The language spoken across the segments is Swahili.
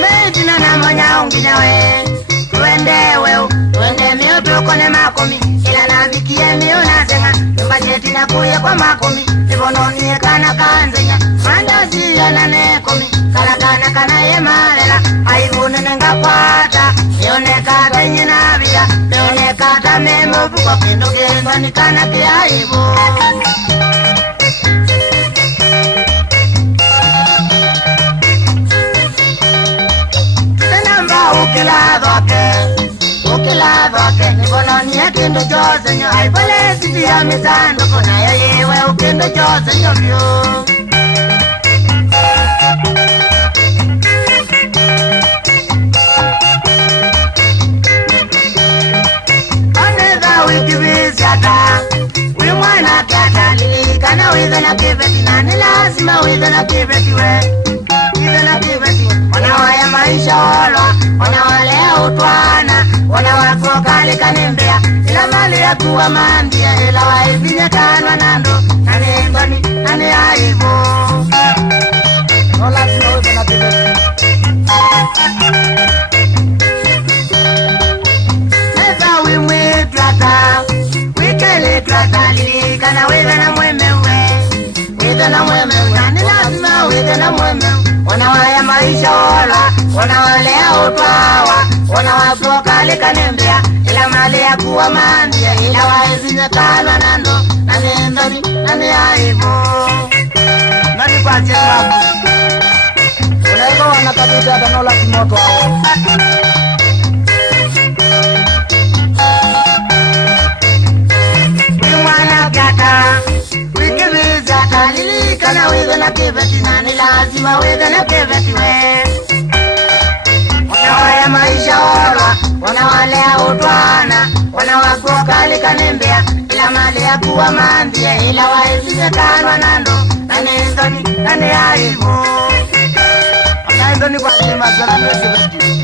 Medina na monya ungina we Twende miu tukone makomi Ila na bikie miu nasenga Nyumba jetina kuye kwa makomi Tibono niye kana kanzenya Mandazi ya na nekomi Kalagana kana ye malela Haibune nenga pata Yone kata nyina vija Yone kata memo Buko kendo gendo ni kana kia ibu Ukila doke Nibono niye kendo jose nyo Haibale siti ya mizando Kona ya yewe ukendo jose nyo vyo Wimwana kata Lilikana wizana kiveti Nani lazima wizana kiveti we Wizana kiveti Wanawaya maisha olwa Wanawalea utwana Wanawakokali kanembea Ila mali ya kuwa mandia Ila waibinya kanwa nando Nani engoni, nani aibu No lazima wizana kiveti Eza wimwe plata Wikele plata Lilikana wizana mwemewe Wizana mwemewe Nani lazima wizana mwemewe Wanawaya maisha ola Wanawalea utwawa Wanawakokali kanembea Ila mali ya kuwa mandia Ila waibinya kanwa nando Nani engoni, nani aibu Nani kwa jema Unaiba wanakabita Danola kimoto Wimwana kata Wikiliza Lilikana wizana kiveti Nani lazima wizana kiveti we Wanawaya maisha olwa Wanawalea utwana Wanawakokali kanembea Ila mali ya kuwa mandia Ila waibinya kanwa nando Nani engoni, nani aibu Nani kwa jema Zana kiveti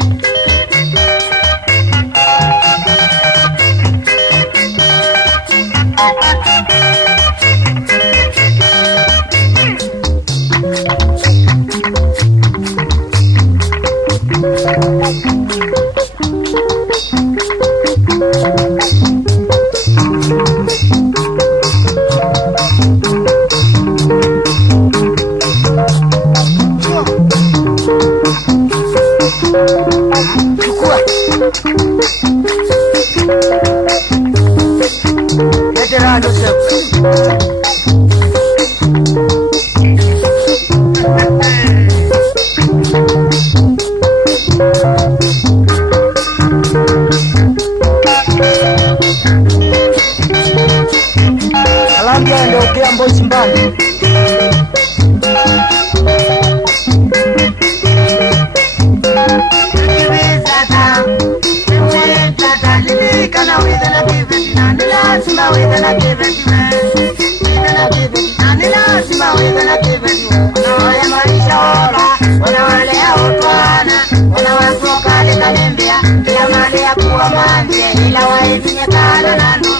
Veterano Alambia ndio kia mbozi mbali Lilikana wizana kiveti Nani lazima wizana kiveti Nani lazima wizana kiveti Wanawaya maisha ola Wanawalea utwana Wanawakokali kanembea Ila mali ya kuwa mandia Ila waibinya kana nando